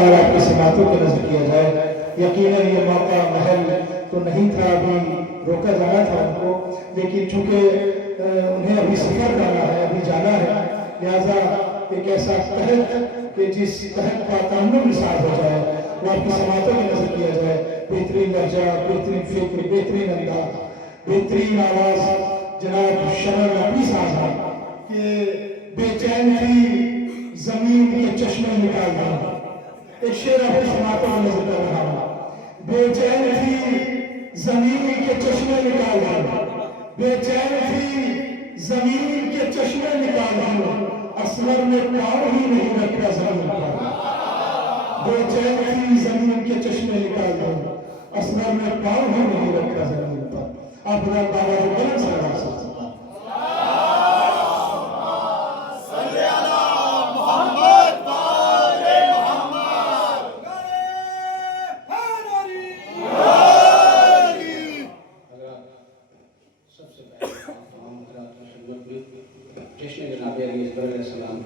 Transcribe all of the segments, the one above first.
और आपकी समातों को नजर किया जाए। यकीनन ये मौका महल तो नहीं था, अभी रोका जाना था उनको, लेकिन चूंकि उन्हें अभी सफर करना है, अभी जाना है, लिहाजा एक ऐसा तहत कि जिस तहत का कानून निसार हो जाए वो आपकी समातों को नजर किया जाए। बेहतरीन लहजा, बेहतरीन फिक्र, बेहतरीन अंदाज, बेहतरीन आवाज जनाब शरण नबी साहब के बेचैन थी जमीन के चश्मे निकाल दो। एक शेर अपनी समातों में नजर कर रहा हूं। बेचैन थी जमीन के चश्मे निकाल दो, बेचैन थी जमीन के चश्मे निकाल दो, असगर में पाँव ही नहीं रखा जमीन पर। बेचैन थी जमीन के चश्मे निकाल दो, असगर में पाँव ही नहीं रखा जमीन पर। आप लोग बाबा को बड़ा सलाम सकते हैं।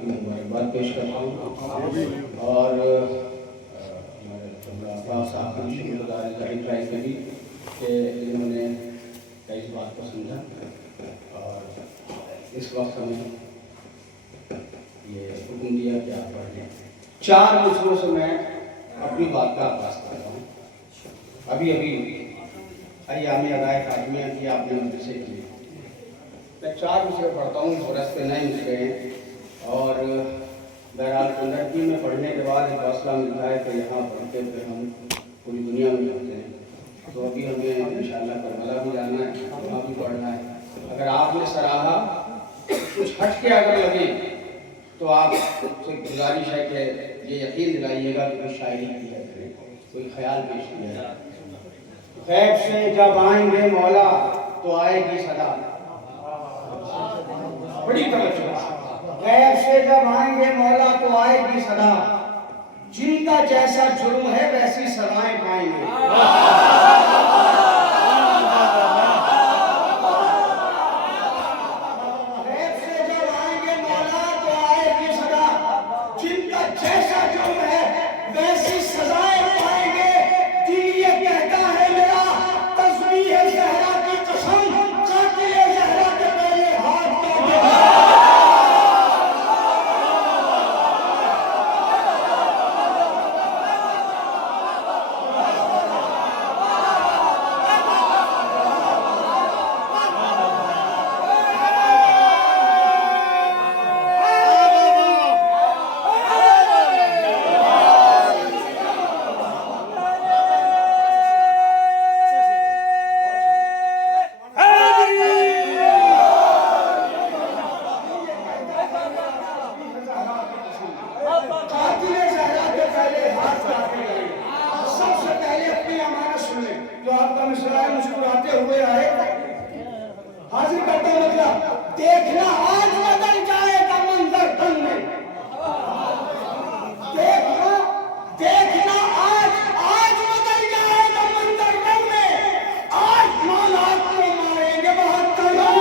मुबारकबाद पेश करता हूँ और हमारे साहब की शुक्रगुजार ट्राई करी कि इन्होंने इस बात को समझा और इस वक्त हमें ये हुक्म दिया कि आप पढ़ लें। 4 मिसरों से मैं अपनी बात का आगाज करता हूँ। अभी अयाम अदाए खादिमिया की आपने मदरसे की, मैं 4 मिसरे पढ़ता हूँ, इस बरस पे नए मिसरे हैं और बहरहाल पंद्रहवीं में पढ़ने के बाद एक हौसला मिलता है कि यहाँ पढ़ते फिर हम पूरी दुनिया में जाते हैं। तो अभी हमें इंशाअल्लाह करबला भी जाना है, वहाँ भी पढ़ना है। अगर आपने सराहा कुछ हट के अगर लगे तो आपसे गुजारिश है कि ये यकीन दिलाइएगा कि कोई शायरी की है, कोई ख्याल पेश किया है। खैब से जब आएंगे मौला तो आएगी सदा, बड़ी तवज्जो। गैब से जब आएंगे मौला तो आएगी सदा, जिनका जैसा जुर्म है वैसी सजाएं पाएंगे। गैब से जब आएंगे मौला तो आएगी सदा, जिनका जैसा जुर्म है वैसी सजाएं पाएंगे। दिल ये कहता है मेरा तस्बीह है ज़हरा की कसम, कातिल ज़हरा के पहले हाथ काटे। मुस्कुराते हुए आए, हाजिर करता मतलब देखना आज बदल जाएगा मंजर कल में। देखना आज बदल जाएगा मंजर कल में। आज मौलाद को मारेंगे 72।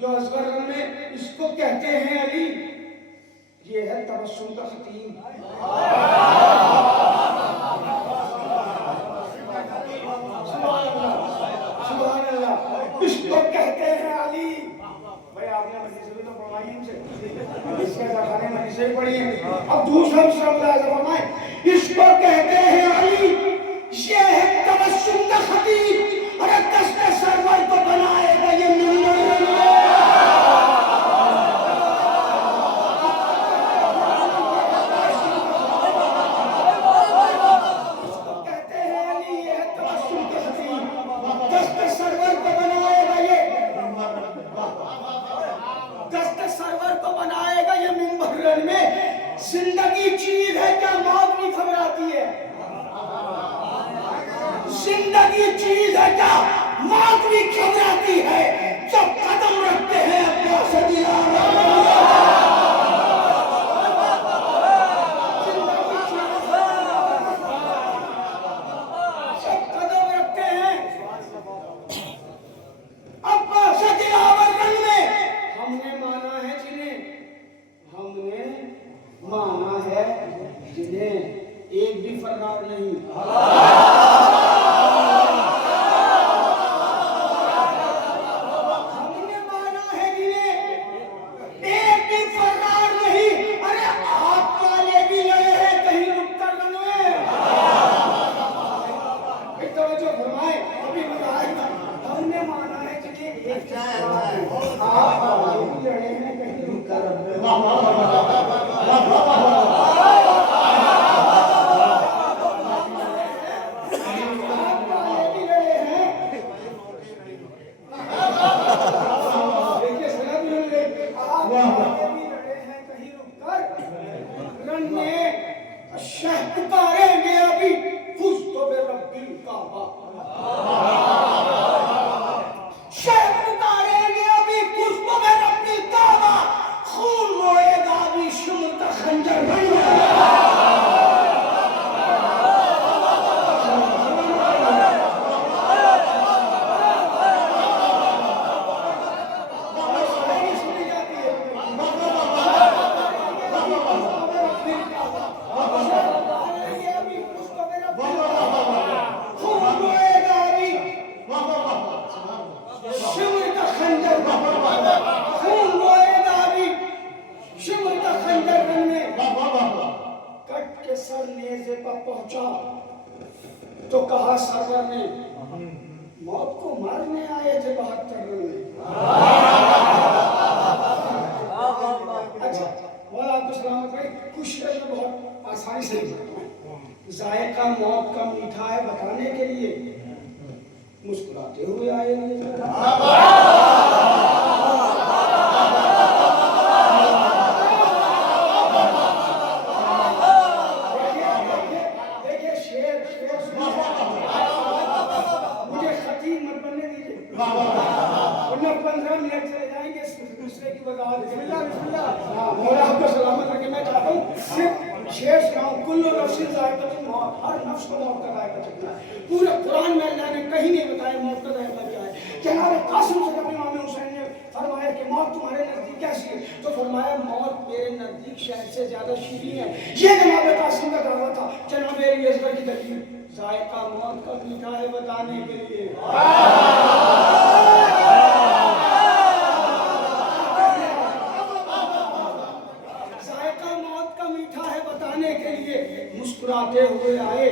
जो असगर में इसको कहते हैं अली, ये है तबस्सुम का खतीम। सुभान अल्लाह, इसको कहते हैं अली। भाई आपने मस्जिद में तो पढ़वाई इनसे, इसके ज़माने में से पढ़िए। अब दूसरा फरमाए, इसको कहते हैं अली, ये है तबस्सुम का खतीब। अरे कष्ट सरवर को बनाएगा ये मिंबर। कहते हैं अली, ये है तबस्सुम का खतीब, कष्ट सरवर को बनाएगा ये, कष्ट सरवर को बनाएगा ये मिंबर में। जिंदगी चीज है क्या मौत भी घबराती है? जिंदगी चीज है क्या मौत भी घबराती है? जब कदम रखते हैं अब्बास दिलावर, जब कदम रखते हैं अब्बास दिलावर रंग में। हमने माना है जिन्हें, हमने माना है जिन्हें, एक भी फर्रार नहीं। हमने माना है जिन्हें, एक भी फर्रार नहीं। अरे आप वाले भी लड़े हैं कहीं रुककर रनवे। एक तवज्जो फरमाए, अभी मजा आएगा। हमने माना है जिन्हें, एक भी फर्रार नहीं। आप वाले भी लड़े हैं कहीं रुककर रनवे। तो कहा सरवर ने, मौत को मारने आए थे 72 रन में। अच्छा, और आपको सलामत रहे। कुछ में बहुत आसानी से जायका मौत का मीठा है बताने के लिए मुस्कुराते हुए आए। मुझे खतीब मत बनने दीजिए, वरना 15 मिनट चले जाएंगे दूसरे की वजाहत। मौला आपको सलामत रखे। मैं चाहता हूँ सिर्फ शेर सुनाऊं, कुल्लु नफ्सिन ज़ाइक़तुल मौत, हर नफ्स को मौत का जायका चखना है। पूरे कुरान में अल्लाह ने कहीं नहीं बताया मौत का जायका क्या है। जनाब कासिम से जब इमाम हुसैन ने फरमाया कि मौत तुम्हारे नजदीक कैसी है, तो फरमाया मौत मेरे नजदीक शहद से ज्यादा शीरीन है। ये जनाब कासिम का दावा था। जनाब अलीअज़गर की दलील, जायका मौत का मीठा है बताने के लिए। जायका मौत का मीठा है बताने के लिए मुस्कुराते हुए आए।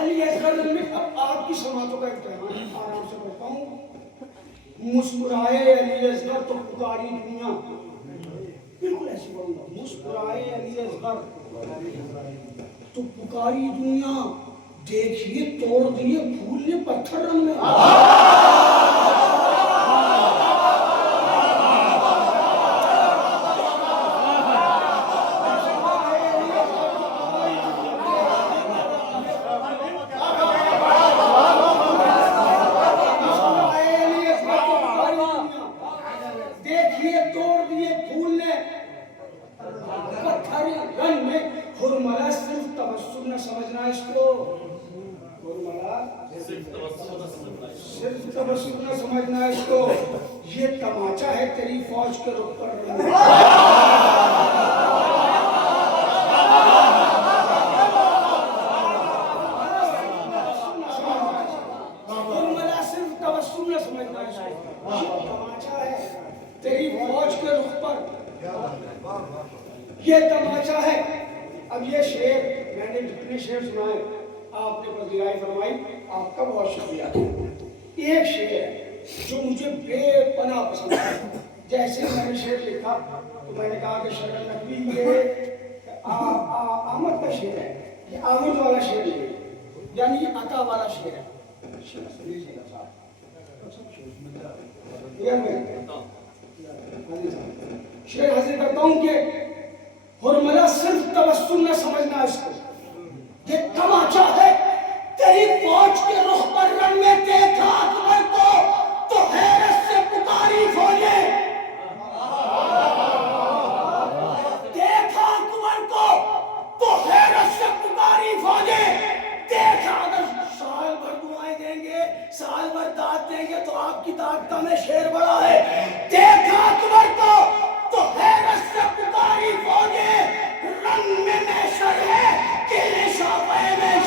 अलीअज़गर में अब आपकी समातों का इम्तिहान आराम से पढ़ता हूँ। मुस्कुराए अलीअज़गर तो पुकारी दुनिया, बिल्कुल ऐसे बोलूंगा। मुस्कुराए अलीअज़गर तो पुकारी दुनिया, देखिए तोड़ दिए फूल ने पत्थर रंग में। समझना इसको, सिर्फ तबस्सुम न समझना इसको, ये तमाचा है तेरी फौज के रुख पर। सिर्फ तबस्सुम न समझना इसको, ये तमाचा है फौज के रुख पर ये तमाचा है। अब ये शेर मैंने जितने शेर सुनाए आपने पजीराई फरमाई, आपका बहुत शुक्रिया। एक शेर है जो मुझे बेपनाह पसंद है। जैसे मैंने शेर लिखा तो मैंने कहा कि शरण नकवी ये आमद का शेर है, ये आमद वाला शेर नहीं है, यानी ये अता वाला शेर है। शेर हाजिर करता हूं कि हुरमला सिर्फ तबस्सुम न समझना, इसको ये तमाचा है। तेरी फौज के रुख पर रन में देखा अकबर को तो हैरत से पुकारी फौजें, देखा अकबर को तो हैरत से पुकारी फौजें। देखा अगर साल भर दुआएं देंगे, साल भर दाद देंगे तो आपकी दाद में शेर बड़ा है। देखा अकबर को तो हैरत से पुकारी फौजें, रंग में महशर है कि शाफ़े में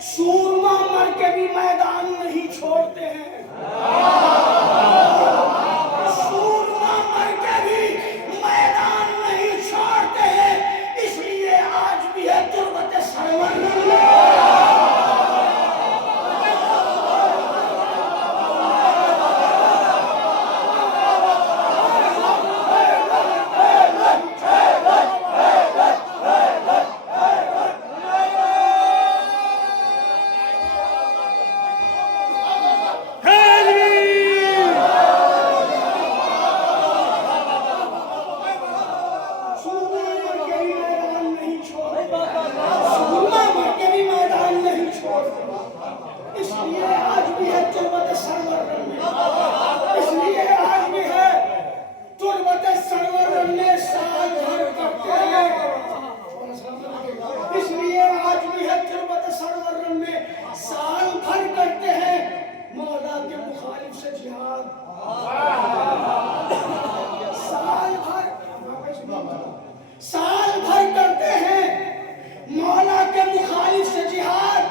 सूरमा मर के भी मैदान नहीं छोड़ते हैं। सूरमा मर के भी मैदान नहीं छोड़ते हैं, इसलिए आज भी है तुर्बत सरवर। साल भर करते हैं मौला के मुखालिफ से जिहाद,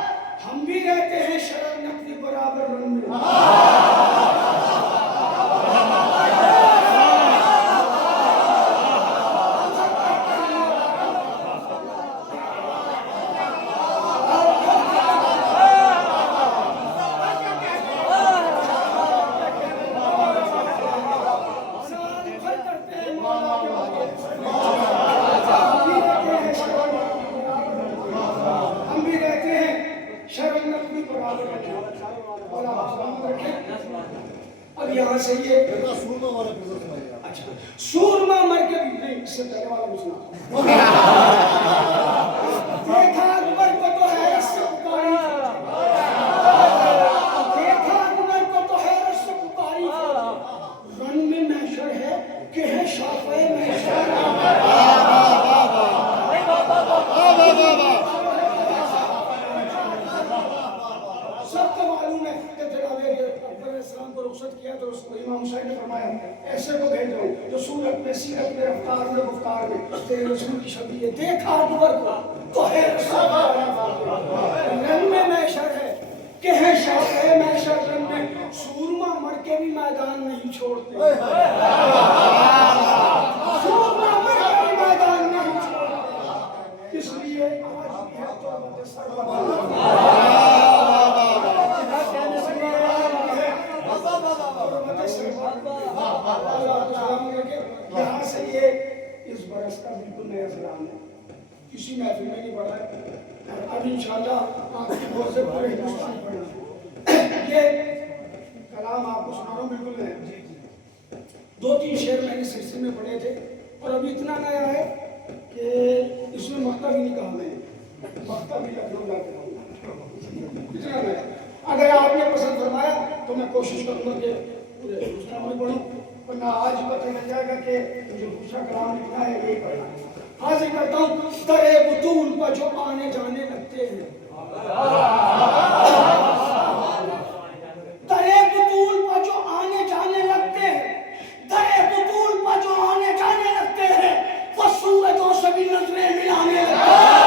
हम भी रहते हैं शरण नकवी बराबर रन में। अब यहाँ से ये अच्छा सूरमा मर के भी नहीं, इससे पहले वाला भी सुना। देखा अकबर को तो हैरत से पुकारी, देखा अकबर को तो हैरत से पुकारी, रन में महशर है कि है शाफ़े महशर। सबको मालूम है कि जनाब अकबर इस्लाम को रुखसत किया तो उसको इमाम हुसैन ने फरमाया ऐसे को भेजो जो सूरत में, सीरत में, रफ्तार में, गुफ्तार में तेरे रसूल की शबीह है। देखा अकबर को तो है रन में महशर है कि है शाफ़े महशर। रन में सूरमा मर के भी मैदान नहीं छोड़ते, सूरमा मर के भी मैदान नहीं छोड़ते, इसलिए आज भी है तो यहाँ से ये इस बरस का बिल्कुल नया सलाम है, किसी महफिल में नहीं पढ़ा है, अब इंशाल्लाह आपकी बहुत से पूरे हिंदुस्तान पढ़ेंगे। ये कलाम आपको सुना रहा हूँ, बिल्कुल नया। 2-3 शेर मैंने सिलसिले में पढ़े थे और अभी इतना नया है कि इसमें मक्ता भी नहीं कहा मैंने, मक्ता भी लखनऊ जाके कहूँगा, इतना नया। अगर आपने पसंद फरमाया तो मैं कोशिश करूँगा कि पूरे दूसरा में पढ़ूँ, वरना आज पता लग जाएगा कि जो दूसरा कलाम लिखना है यही पढ़ना है। हाजिर करता हूँ दरे बुतूल पर जो आने जाने लगते हैं, दरे बुतूल पर जो आने जाने लगते हैं, दरे बुतूल पर जो आने जाने लगते हैं, वो सूरजों से भी नजरें मिलाने लगते हैं।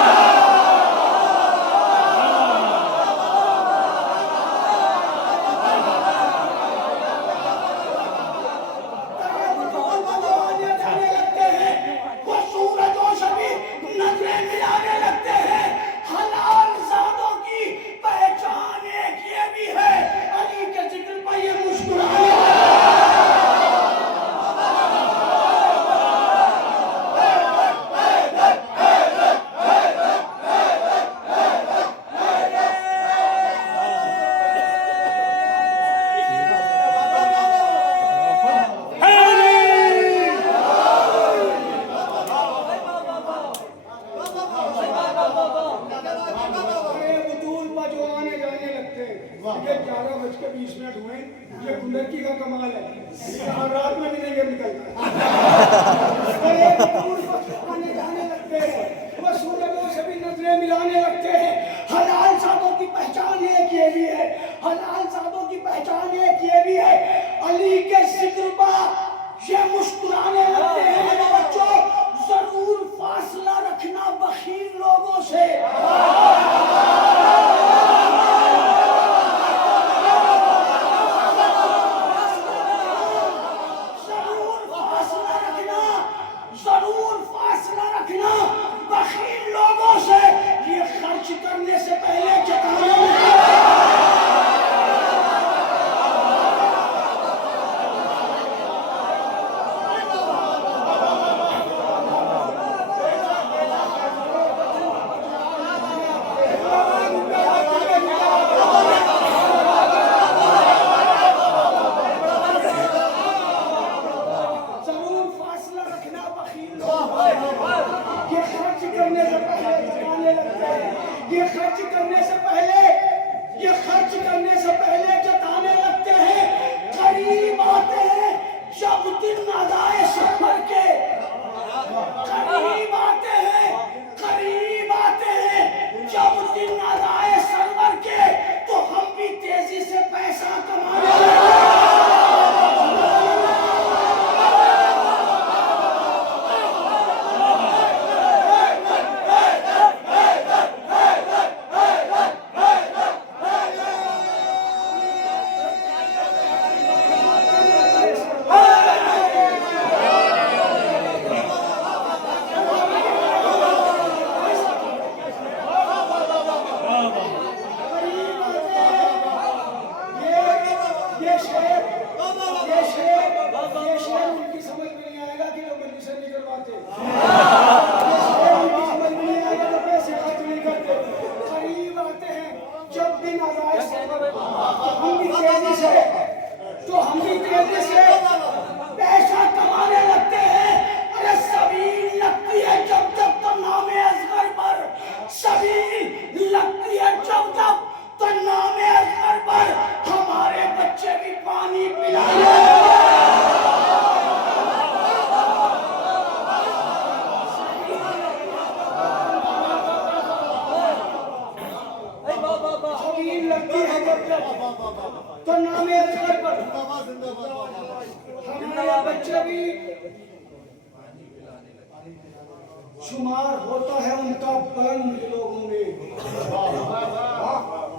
शुमार होता है उनका बुलंद लोगों में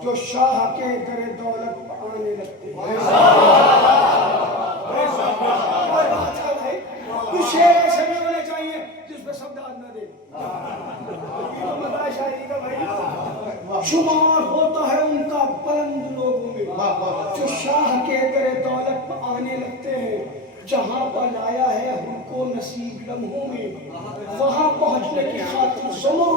जो शाह के दरे दौलत आने लगते हैं। कुछ शेर ऐसे भी होने चाहिए जिसमें शब्द आज न दे। शायरी का भाई शुमार होता है उनका बुलंद लोगों में जो शाह के दरे दौलत आने लगते हैं। जहाँ पर लाया है हमको नसीब लम्हों में वहाँ पहुँचने की खातिर सुनो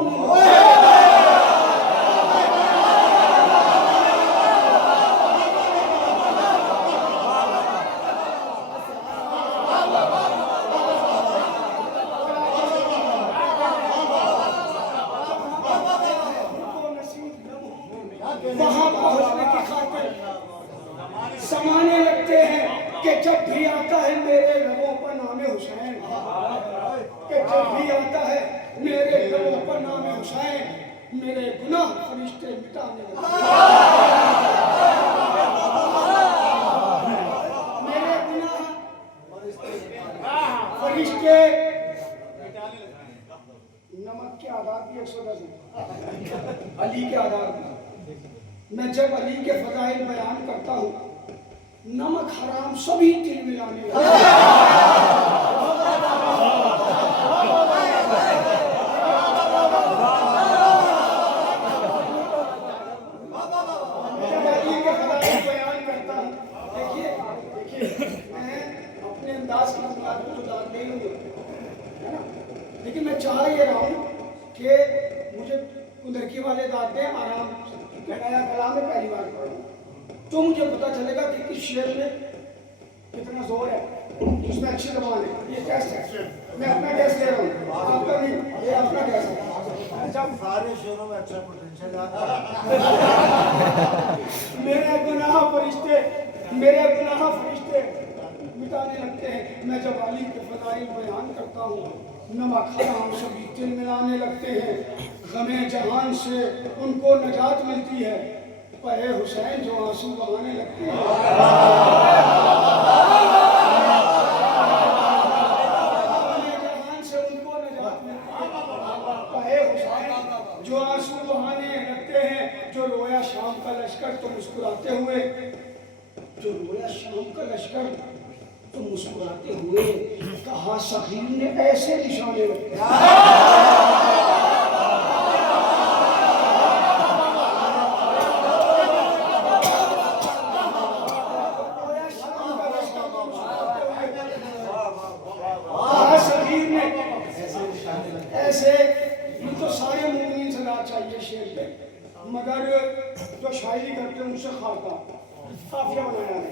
कि जब भी आता है मेरे लबों पर नाम हुसैन, कि जब भी आता है मेरे लबों पर नाम हुसैन, मेरे गुनाह फरिश्ते मिटाने लगते हैं। मेरे गुनाह फरिश्ते नमक के आधार की 110 अली के आधार पर मैं जब अली के फजाइल बयान करता हूँ, नमक हराम सभी तिल मिलाने लगते लेकिन मैं चाह ये रहा हूँ कि मुझे लड़की वाले दाद दें आराम से, नया कलाम में पहली बार पढ़ रहा हूँ तो मुझे पता चलेगा कि किस शेर में कितना जोर है, उसमें अच्छी जबान है। ये टेस्ट है, मैं अपना टेस्ट ले रहा हूँ, आपका नहीं, ये अपना टेस्ट है। जब सारे शेरों में अच्छा पोटेंशियल आता मेरे गुनाह फरिश्ते मिटाने लगते हैं। मैं जब अली के फजाइल बयान करता हूँ, नमक हराम सभी तिल मिलाने लगते हैं। गमे जहान से उनको नजात मिलती है, पहे हुसैन जो आंसू बहाने लगते हैं। गमे जहान से उनको नजात मिलती है, पहे हुसैन जो आंसू बहाने लगते हैं। जो रोया शाम का लश्कर तो मुस्कुराते हुए, जो रोया शाम का लश्कर तो मुस्कुराते हुए, कहा सहीर ने ऐसे निशाने लगते ऐसे तो सारे मुमिन से ना चाहिए शेर पे, मगर जो शायरी करते हैं उनसे खालता काफिया बनाया है।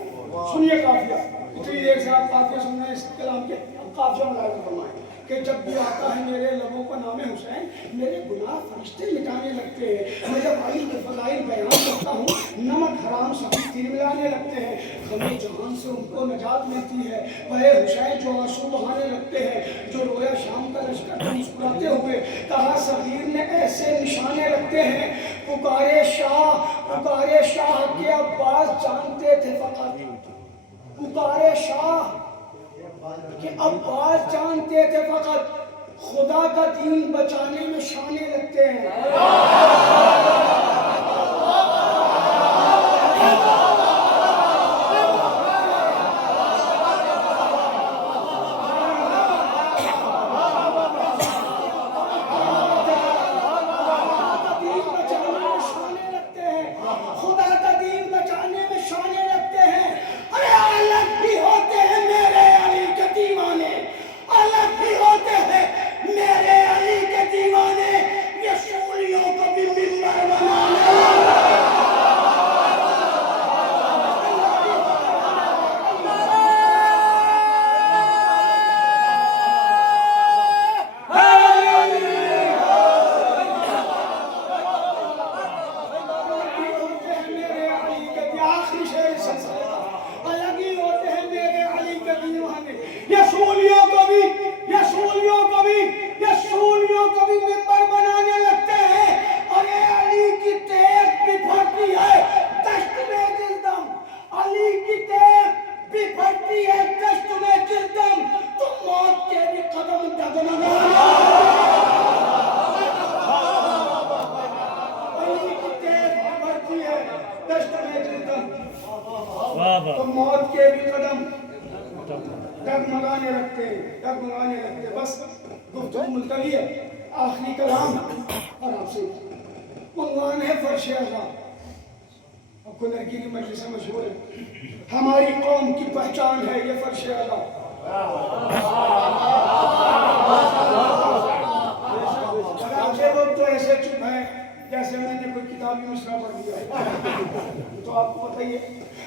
सुनिए काफिया, इतनी देर से आप काफिया सुन रहे हैं इस कलाम के, काफिया बनाया फरमाए कि जब भी आता है मेरे लबों पर नाम हुसैन, मेरे गुनाह फरिश्ते मिटाने लगते हैं। मैं जब अली के फजाइल बयान करता हूँ, नमक हराम सभी तिल मिलाने लगते हैं। गमे जहान से उनको नजात मिलती है, वह हुसैन जो आंसू बहाने लगते हैं। जो रोया शाम का लश्कर तो मुस्कुराते हुए, कहा सगीर ने ऐसे निशाने लगते हैं। पुकारे शाह के अब्बास जानते थे फकत, पुकारे शाह कि अब्बास जानते थे फकत, खुदा का दीन बचाने में शाने लगते हैं। तो मौत के भी कदम डगमगाने लगते। बस गुफ्तगू मुलतवी है, आखिरी कलाम और आपसे उन्वान है फर्श आज़ा। आपको लड़की की मजलिस मशहूर है, हमारी कौम की पहचान है ये फर्श आज़ा। आगे लोग तो ऐसे चुप है जैसे मैंने कोई किताबी मसला पढ़ दिया। तो आपको पता ही है,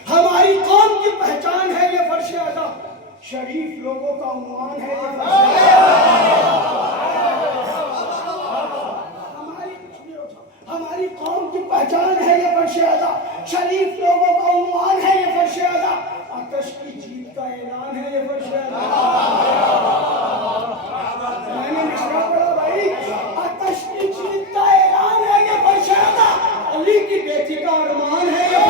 हमारी कौम की पहचान है ये फर्श आज़ा, शरीफ लोगों का उन्वान है ये फर्श हमारी कौम की पहचान है ये फर्श आज़ा, शरीफ लोगों का उन्वान है ये फर्श आज़ा। आतश की जीत का ऐलान है ये फर्श मैंने मिश्रा पढ़ा भाई, आतश की जीत का ऐलान है ये फर्श अली की बेटी का अरमान है ये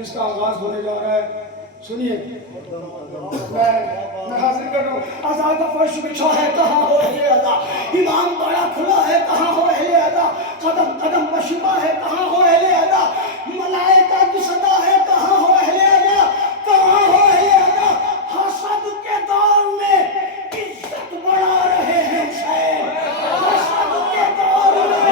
का आगाज होने जा रहा है। सुनिए, मैं हाजिर कर रहा हूँ। आज़ाद का फर्श बिछा है, कहाँ हो अहले अदा? इमाम बड़ा खुला है, कहाँ हो अहले अदा? कदम कदम पर शिफा है, कहाँ हो अहले अदा? मलाइका की सदा है, कहाँ हो अहले अदा? कहाँ हो अहले अदा? हसद के दौर में इज्जत बढ़ा रहे हैं हुसैन। हसद के दौर में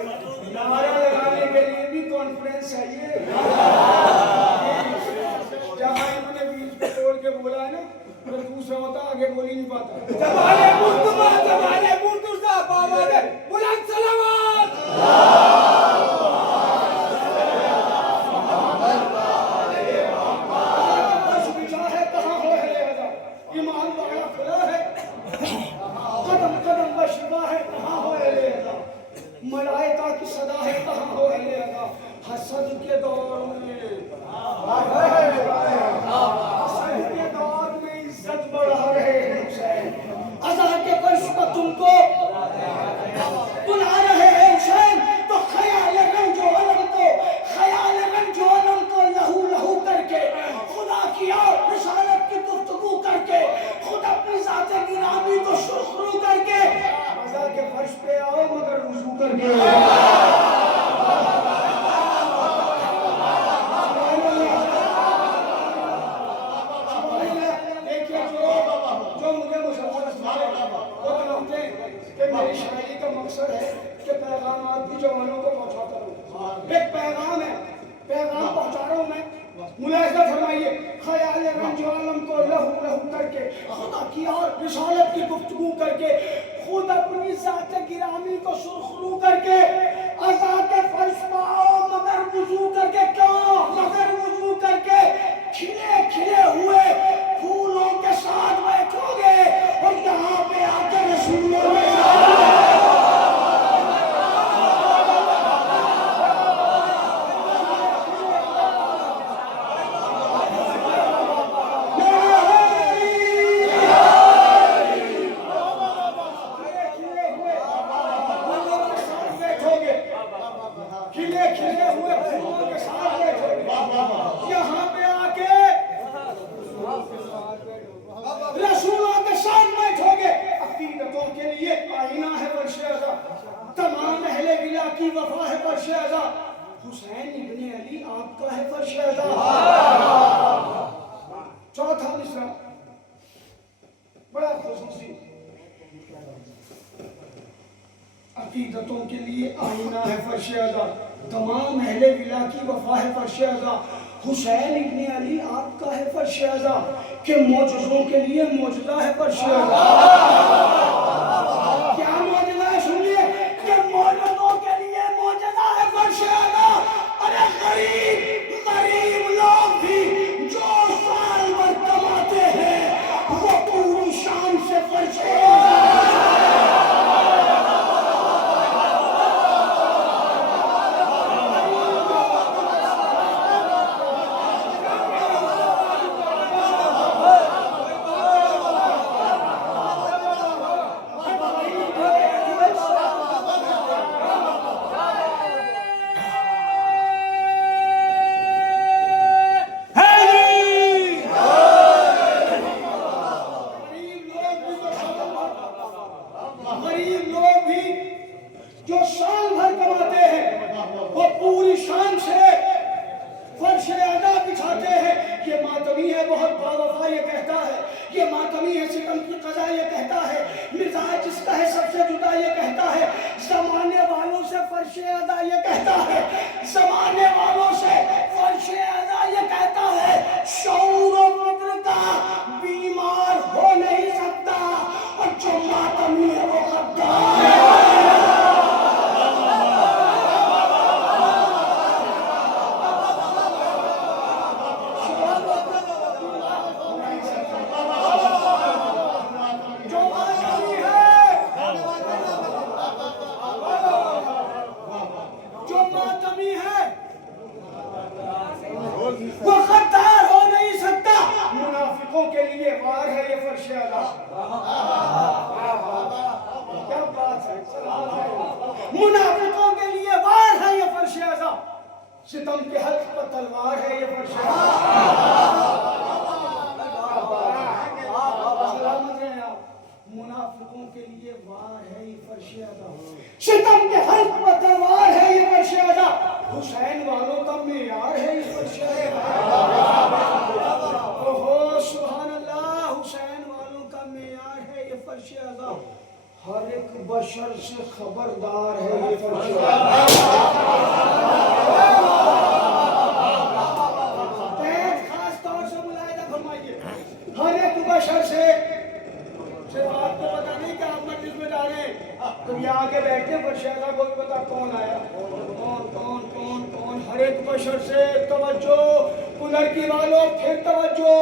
तुमको नारा लगाने के लिए भी कॉन्फ्रेंस चाहिए। जहाँ इन्होंने बीच में तोड़ के बोला है ना, अगर दूसरा होता आगे बोल ही नहीं पाता। जमाने मुर्तुज़ा बाबा बुलंद सलावत। कहाँ हो अहले अदा? ईमान बड़ा खुला है, कदम कदम पर शिफा है, कहाँ हो अहले अदा? मलाइका की सदा है, कहाँ हो अहले अदा? हसद के दौर में इज्जत बढ़ा रहे हैं हुसैन। अज़ा के फर्श पर तुमको बुला रहे हैं हुसैन। तो ख्याल रंजो अलम को लहू लहू करके खुदा की और रिसालत की गुफ्तगू करके खुद अपनी ज़ात गिरामी को शुरू करके अज़ा के फर्श पे आओ मगर वुज़ू करके। मेरी शायरी का मकसद है कि पैगाम आदमी जवानों को पहुंचाता रहूं। एक पैगाम है, पैगाम पहुंचा रहा हूं मैं। मुलाहिजा फरमाइए, ख्याल रंज आलम को लहू लहू करके खुदा की और रिसालत की गुफ्तगू करके खुद अपनी ज़ात गिरामी को सुरखरू करके अज़ा के फर्श पर आओ मगर वुज़ू करके। क्यों मगर वुज़ू करके? खिले खिले हुए फूलों के साथ बैठोगे और यहाँ पे आकर रसूलों में की वफा है फर्श अज़ा, हुसैन इब्ने अली आपका है फर्श अज़ा। चौथा मिसरा बड़ा खुसूसी, अकीदतों के लिए आईना है फर्श अज़ा, तमाम अहले विला की वफा है फर्श अज़ा। हुसैन इब्ने अली आपका है फर्श अज़ा, के मौजज़ों के लिए मौजज़ा है फर्श अज़ा। क्या मौजज़ा है सुनिए, के मौजज़ों के लिए मौजज़ा है फर्श अज़ा। अरे गरीब लोग भी जो साल भर कमाते हैं वो पूरी शान से फर्श अज़ा। गरीब लोग भी जो साल भर कमाते हैं वो पूरी शान से फर्श अज़ा बिछाते हैं। ये मातमी है बहुत बावफा, ये कहता है, ये मातमी है सितम की क़ज़ा, ये कहता है, मिजाज जिसका है सबसे जुदा, ये कहता है, ज़माने वालों से फर्श अज़ा, ये कहता है, ज़माने वालों से फर्श अज़ा, ये कहता है, शऊर व फ़िक्र का बीमार हो नहीं सकता, और जो मातमी है वो गद्दार है। जो मातमी है वो गद्दार हो नहीं सकता। मुनाफिकों के लिए वार है ये फर्श अज़ा। क्या बात है, मुनाफिकों के लिए वार है ये फर्श अज़ा, सितम के हल्क पर तलवार है ये फर्श अज़ा। सलामत रहें आप। मुनाफिकों के लिए वार है ये फर्श अज़ा, सितम के हल्क पर तलवार है ये फर्श अज़ा। हुसैन वालों का मेयार है ये फर्श अज़ा। ओहो सुभान अल्लाह, हुसैन वालों का मेयार है ये फर्श अज़ा। हर एक बशर से खबरदार है ये फर्श अज़ा। खास तौर से मुलाहिजा फरमाइए, हर एक बशर से सिर्फ आपको पता नहीं कि आप मजलिस में जा रहे हैं, तो ये आगे बैठे फर्श अज़ा को भी पता कौन आया, कौन कौन कौन कौन। हर एक बशर से तवज्जो, पुनर की वालों फिर तवज्जो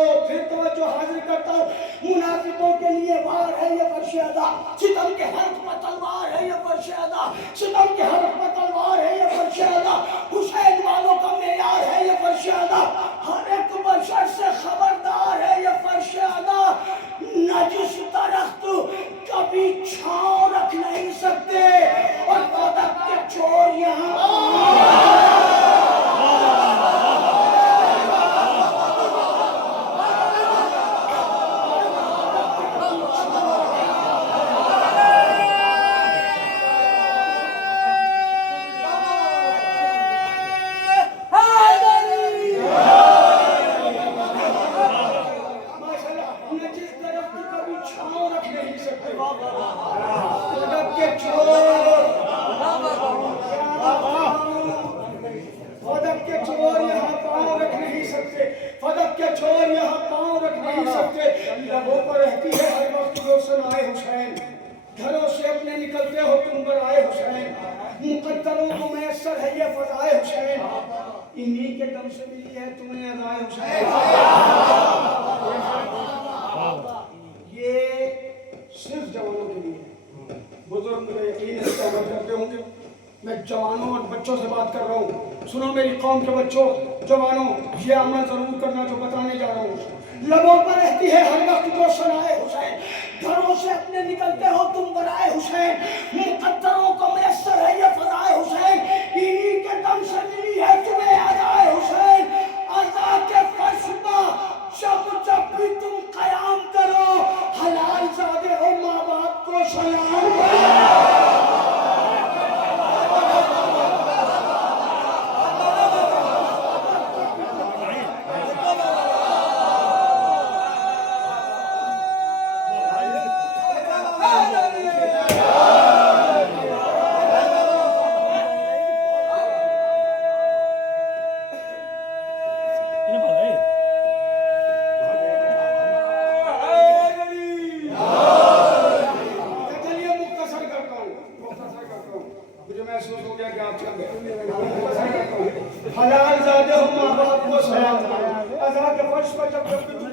हाजिर करता हूँ। मुनाफिकों के लिए वार है ये फर्श अज़ा, सितम के हल्क पर तलवार है ये फर्श अज़ा, सितम के हल्क पर तलवार है ये फर्श अज़ा। हुसैन वालों का मेयार है ये फर्श अज़ा। हर एक बशर से खबरदार है ये फर्श अज़ा। नजिस दरख्त कभी छांव रख नहीं सकते, और कदम के चोर यहाँ मुकद्दरों को मैसर है ये फज़ाए हुसैन, इन्हीं के दम से मिली है तुम्हें अज़ाए हुसैन। ये सिर्फ जवानों के लिए, बुजुर्ग मुझे यकीन है तौबा करते होंगे, मैं जवानों और बच्चों से बात कर रहा हूँ। सुनो मेरी कौम के बच्चों, जवानों, ये अमल जरूर करना जो बताने जा रहा हूँ। लबों पर रहती है हर वक्त जो सनाए हुसैन, घरों से अपने निकलते हो तुम बनाए हुसैन, मुकद्दरों को मैसर है ये फज़ाए हुसैन, इन्हीं के दम से मिली है तुम्हें अज़ाए हुसैन। अज़ा के फर्श पर जब भी तुम क़याम करो, हलाल ज़ादे हो माँ बाप को सलाम करो।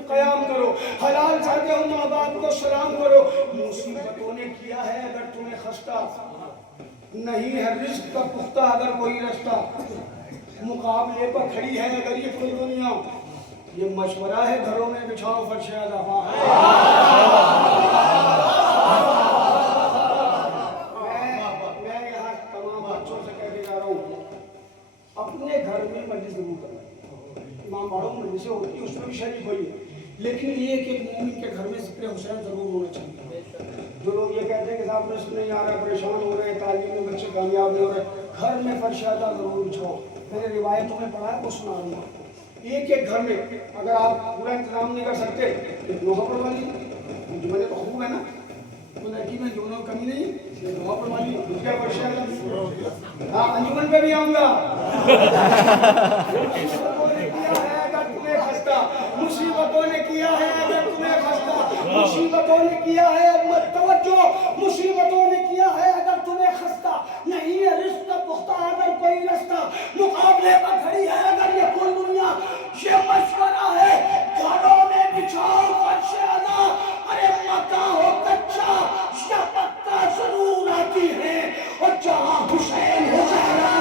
क़याम करो, हलाल खाते हो माँ बाप को सलाम करो। मुसीबतों ने किया है अगर तुम्हें खस्ता, नहीं है रिस्क का पुख्ता अगर कोई रास्ता, मुकाबले पर खड़ी है अगर ये कुल दुनिया, ये मशवरा है घरों में बिछाओ फर्श आज़ा। मैं यहाँ तमाम बच्चों से कहने जा रहा हूँ, अपने घर में मजलिस जरूर करना। इमाम बाड़ों में मजलिसें होती है, उसमें भी शरीक हुई है, लेकिन ये कि मोमिन के घर में ज़िक्र हुसैन जरूर होना चाहिए। जो लोग ये कहते हैं कि साहब रिस्क नहीं आ रहा, परेशान हो रहे हैं, तालीम में बच्चे कामयाब नहीं हो रहे, घर में फर्श आज़ा जरूर बिछाओ। मैंने रिवायतों में पढ़ा है, वो सुना दूंगा। एक एक घर में अगर आप पूरा इंतजाम नहीं कर सकते तो लोहा पड़वा लीजिए, जुमले तो खूब है ना, तो लड़की में दोनों कमी नहीं, लोहा पड़वा लीजिए, दूसरा फर्श आज़ा। हाँ, अंजुमन पे भी आऊँगा। मुसीबतों ने किया है अगर तुम्हें खस्ता, मुसीबतों ने किया है तवज्जो, मुसीबतों ने किया है अगर तुम्हें खस्ता, नहीं है रिस्क का पुख्ता अगर कोई रास्ता, मुकाबले पर खड़ी है अगर ये कुल दुनिया, ये मशवरा है घरों में बिछाओ फर्श आज़ा। अरे मकान हो कच्चा या पक्का जरूर आती है, और जहाँ हुसैन हो जाएगा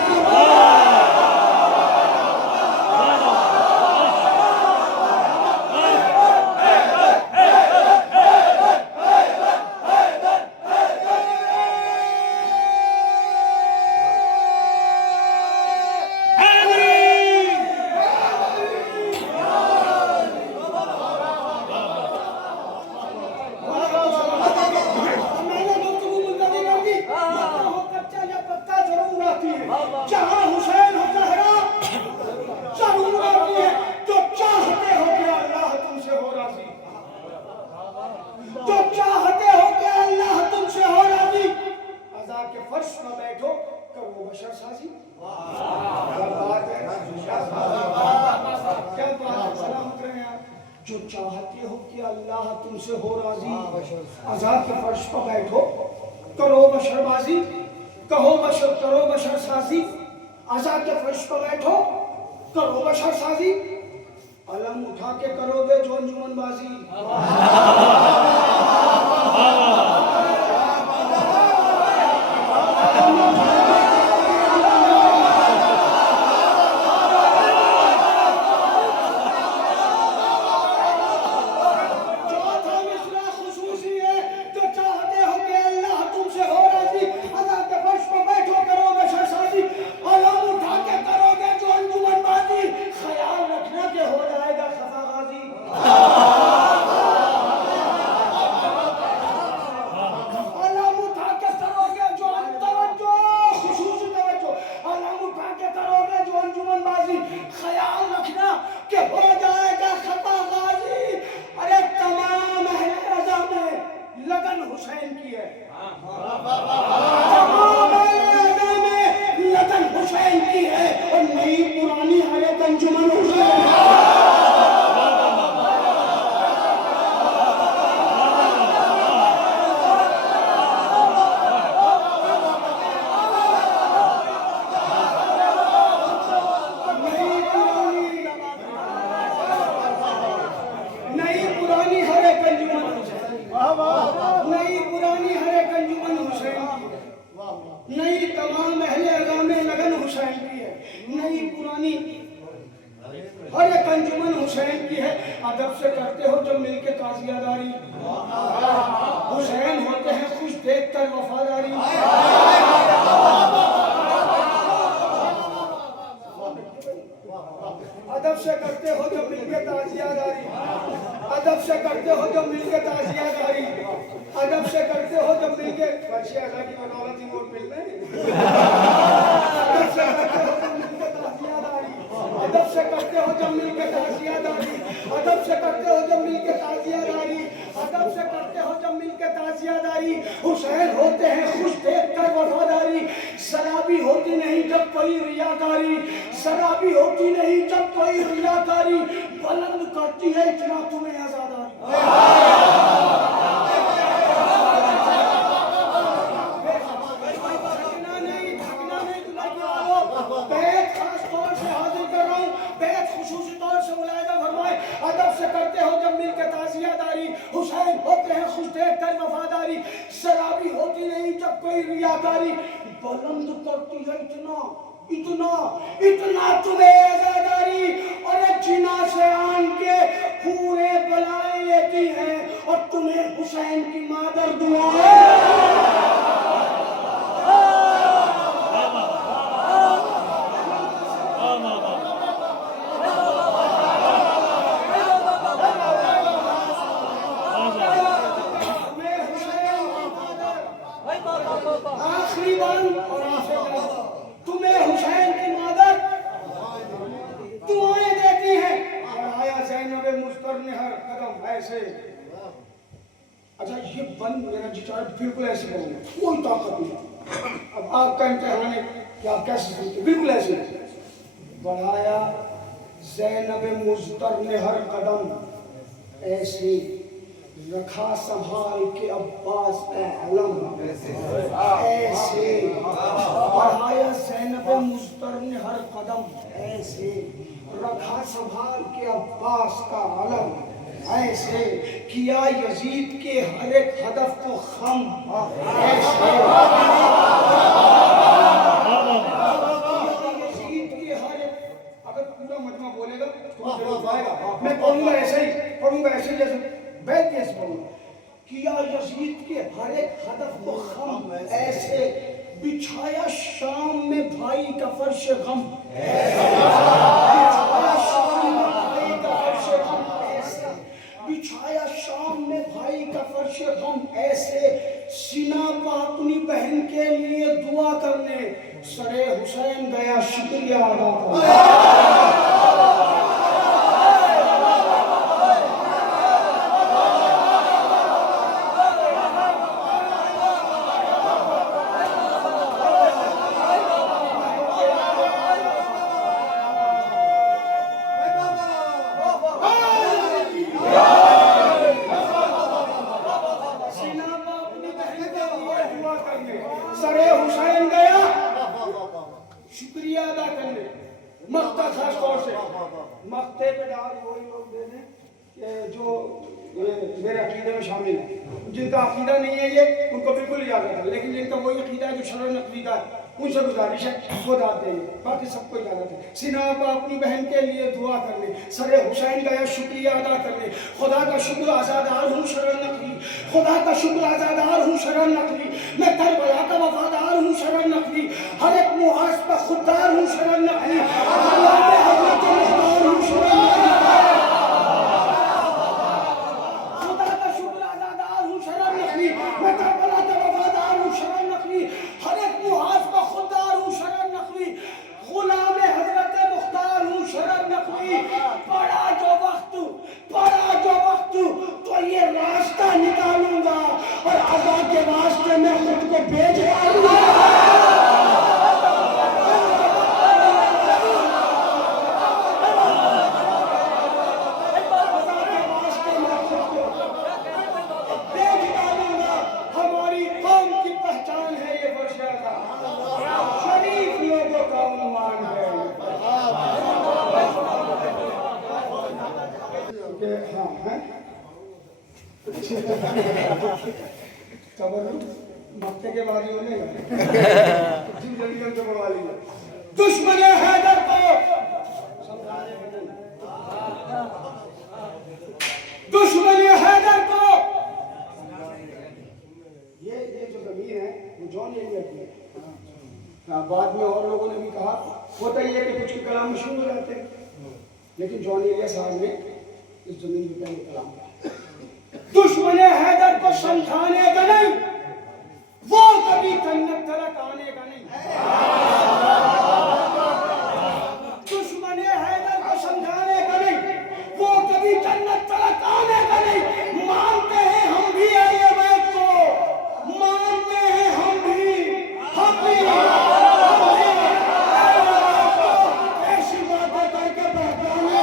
जो चाहते हो कि अल्लाह तुमसे हो राजी, आजाद के फर्श पर बैठो करो बशरबाजी, कहो बशर करो बशर साजी, आजाद के फर्श पर बैठो करो बशर साजी, अलम उठा के करोगे जो अंजुमन बाजी। नई तमाम अहले अज़ाम में लगन हुसैन की है, नई पुरानी हर एक अंजुमन हुसैन की है। अदब से करते हो जब मिलके ताज़ियादारी, हुसैन होते हैं खुश देख कर वफादारी। अदब से करते हो जब मिलके ताज़ियादारी, अदब से करते हो जब मिलके ताज़ियादारी, अदब से करते हो जब मिलके फर्श आज़ा की बदौलत ही वोट मिलते हैं। अदब से करते हो जब मिलके ताज़ियादारी, अदब से करते हो जब मिलके ताज़ियादारी, अदब से करते हो जब मिलके ताज़ियादारी, अदब से करते हो जब मिलके ताज़ियादारी। हुसैन होते हैं खुश देख कर वफादारी, शराबी होती नहीं जब कोई रियाकारी, शराबी होती नहीं जब कोई रियाकारी, बुलंद करती है इतना तुम्हें आज़ादारी। अदब से करते हो जब रियाकारी जरा भी होती नहीं जब कोई रियाकारी बुलंद करती है इतना इतना इतना तुम्हें आजादारी और जिना से आन के पूरे बलाए लेती है और तुम्हें हुसैन की मादर दुआएं आखिरी बार और आखिरी तुम्हें हुसैन की मादर दुआएं देती है आया ज़ैनब मुस्तर ने हर कदम ऐसे अच्छा ये बंद मेरा जिचार बिल्कुल ऐसे करूंगा कोई ताकत नहीं अब आपका इम्तिहान है कि आप कैसे सुनते बिल्कुल ऐसे बढ़ाया ज़ैनब मुस्तर ने हर कदम ऐसे रखा संभाल के अब्बास का अलम ऐसे बढ़ाया ज़ैनब मुस्तर ने हर कदम ऐसे रखा संभाल के अब्बास का अलम ऐसे किया यजीद के हर एक हदफ को खम ऐसे यजीद के हर एक अगर पूरा मजमा बोलेगा तो जरूर आएगा मैं पढ़ूंगा ऐसे ही जैसे बैठ के बोलूंगा किया यजीद के हर एक हदफ को खम ऐसे बिछाया शाम में भाई का फर्श गम बिछाया शाम में भाई का फर्श गम ऐसे बिछाया शाम में भाई का फर्श गम ऐसे सीना पर अपनी बहन के लिए दुआ करने सरे हुसैन गया शुक्रिया अदा करने सरे हुसैन गया शुक्रिया अदा करने मक्ता खास तौर से मक्ते पे डाल वही लोग दे दें कि जो मेरे अकीदे में शामिल है जिनका अकीदा नहीं है ये उनको बिल्कुल इजाजत है लेकिन जिनका वही अकीदा है जो शरअन अकीदा है उनसे गुजारिश है वो दाद देंगे बाकी सबको इजाजत है सीना पर अपनी बहन के लिए दुआ करने सरे हुसैन गया शुक्रिया अदा करने खुदा का शुक्र आज़ादार हूँ शरअन नकवी खुदा का शुक्र आज़ादार हूँ शरअन नकवी मैं करबला का वफादार हूँ शरअन नकवी हर एक मुहाज पर खुददार हूँ शरअन नकवी खुदा का शुक्र आज़ादार हूँ शरअन नकवी मैं करबला का वफादार हूँ शरअन नकवी हर एक मुहाज पर खुददार हूँ शरअन नकवी गुलाम हजरत मुख्तार हूँ शरअन नकवी पड़ा जो वक्त तो ये रास्ता निकालूंगा और अज़ा के वास्ते मैं खुद को बेच डालूंगा हमारी कौम की पहचान है ये वर्षा शरीफ लोगों का उन्वान है मक्ते के बाद दुश्मन हैदर को ये जो जमीन है वो जॉन एरिया की है बाद में और लोगों ने भी कहा होता ही है कि कुछ कलाम मशहूर हो जाते हैं लेकिन जॉन एरिया साहब ने इस जमीन पे पहले कलाम किया दुश्मन हैदर को समझाने का नहीं वो कभी जन्नत तलक आने का नहीं दुश्मन हैदर को समझाने का नहीं वो कभी जन्नत तलक आने का नहीं मानते हैं हम भी ये बात को मानते हैं हम भी ऐसी बातें करके बहकाने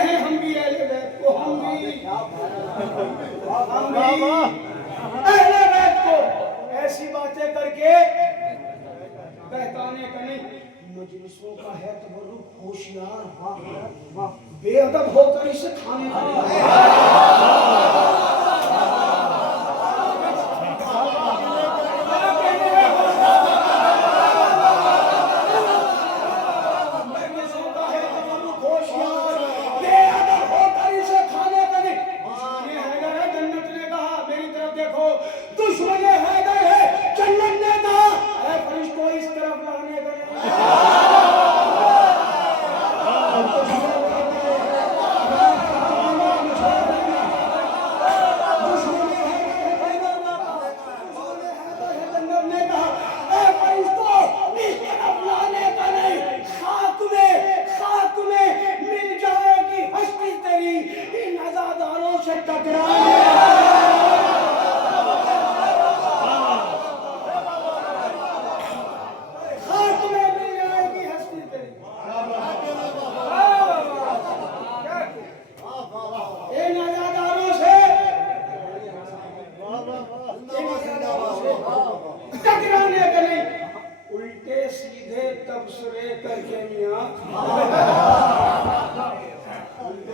हैं हम भी अहले बैत को, हम भी अहले बैत को ऐसी बातें करके बहकाने का नहीं। मजलिसों का है तबर्रुक, होशियार, बेअदब होकर इसे खाने का नहीं।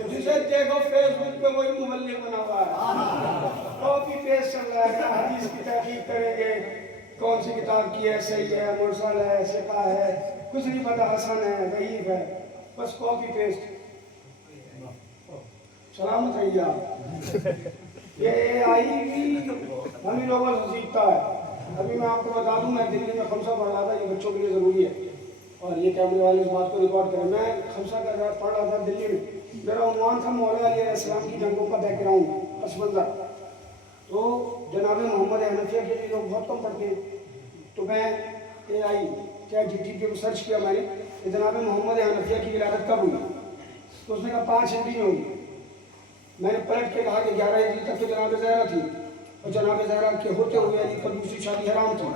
जिसे देखो फेसबुक पे वही मोहल्ले बना हुआ है, कॉपी पेस्ट चल रहा है। हदीस की तहकीक करेंगे, कौन सी किताब की है, सही है, मुरसल है, सिका है, कुछ नहीं पता, हसन है, दईफ है, बस कॉपी पेस्ट। सलामत रहिए आप। ये AI भी हम ही लोगों से सीखता है। अभी मैं आपको बता दूं, मैं दिल्ली में खमसा पढ़ रहा था, ये बच्चों के लिए ज़रूरी है और ये कैमरे वाले इस बात को रिकॉर्ड करें। मैं खमसा कर रहा पढ़ रहा था दिल्ली में, मेरा उन्वान था मौला अली अलैहिस्सलाम की जंगों का बैकग्राउंड, पस मंज़र। तो जनाब मोहम्मद हनफिया के लिए लोग बहुत कम पढ़ते हैं, तो मैं AI ChatGPT पे सर्च किया मैंने कि जनाब मोहम्मद हनफिया की विलादत कब हुई, तो उसने कहा 5 हिजरी में हुई। मैंने पलट के कहा कि 11 हिजरी तक तो जनाब ज़हरा थी और जनाब ज़हरा के होते हुए अली पर दूसरी शादी हराम थी।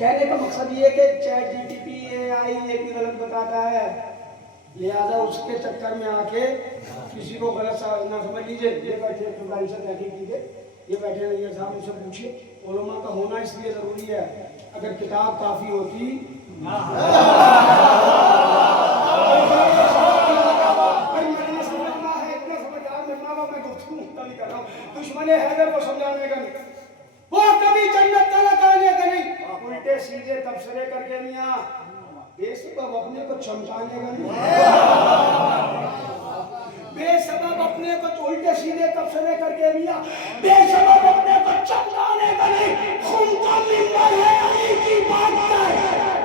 कहने का मकसद ये कि ChatGPT AI ये भी गलत बताता है, लिहाजा उसके चक्कर में आके किसी को गलत ना समझ लीजिए। ये बैठे प्रोग्राम से तहकीक कीजिए, ये बैठे नहीं साहब, उनसे पूछिए। उलमा का होना इसलिए जरूरी है, अगर किताब काफी होती दुश्मन हैदर को समझाने का नहीं, वो कभी जन्नत तलक आने का नहीं, उल्टे सीधे तबसरे करके मियां बेसबब अपने को चमकाने का नहीं, बेसबब अपने को उल्टे सीधे तबसरे करके मियां बेसबब अपने को चमकाने का नहीं। खून का मिंबर है अली की बात कर,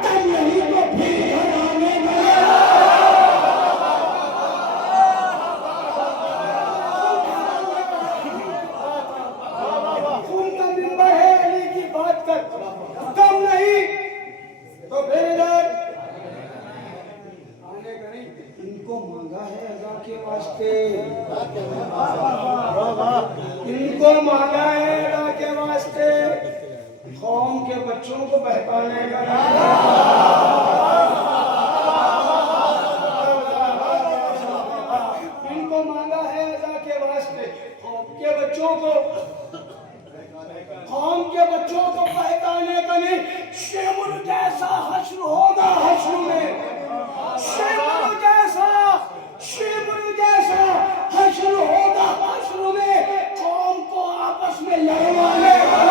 तब नहीं तो फिर घराने का कम नहीं तो बेदार आने का नहीं। इनको मांगा है अज़ा के वास्ते, इनको मांगा है अज़ा के वास्ते, कौम के बच्चों को बहकाने का नहीं। इनको मांगा है अज़ा के वास्ते, कौम के बच्चों को बहकाने का नहीं। शेमुल जैसा हश्र होगा हश्र में, शेमुल जैसा हश्र होगा हश्र में, कौम को आपस में लड़वाने का।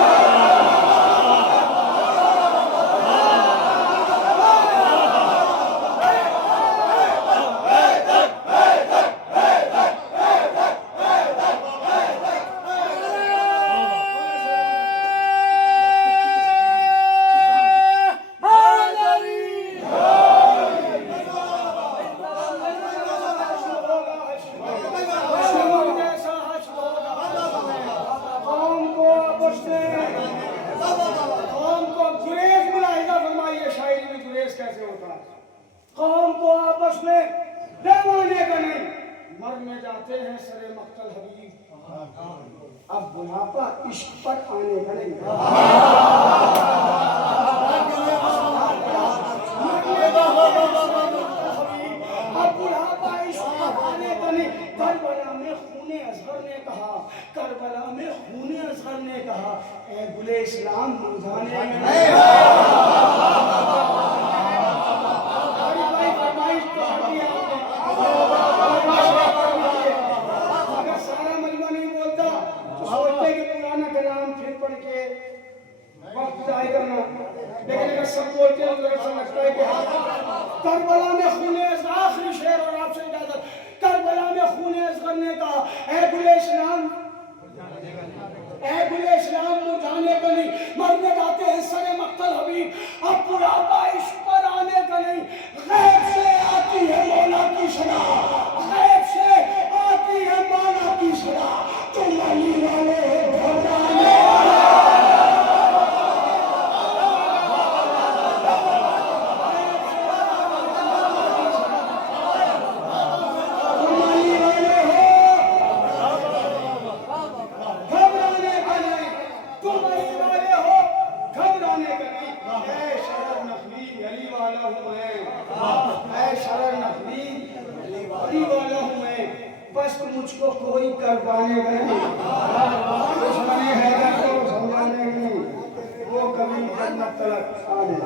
कौम को आपस में लड़वाने का नहीं, मरने जाते हैं सरे मक्तल हबीब, अब बुढ़ापा इश्क पर आने का नहीं। अब करबला में खूने असगर ने कहा, करबला में खूने असगर ने कहा, ए गुले इस्लाम मुरझाने में नहीं। भाई फरमाइश तो कर दिया आपने, अगर सारा मजमा नहीं बोलता तो सोचते कि पुराना कलाम फिर पढ़ के वक्त जाए करना, लेकिन अगर सब बोलते हैं तो ऐसा लगता है कि करबला में खूने असगर, आखिरी शेर और आपसे इजाजत, करबला में खूने असगर ने कहा, ए गुले इस्लाम मुरझाने का नहीं, मरने जाते हैं सरे मक्तल हबीब, अब बुढ़ापा इश्क पर आने का नहीं, गैब से आती है मौला की सदा, गैब से आती है मौला की सदा, तुम अली वाले घबराने बस मुझको कोई कर पाएगा नहीं, दुश्मनी है तो समझाने नहीं, वो कभी जन्नत तलक आने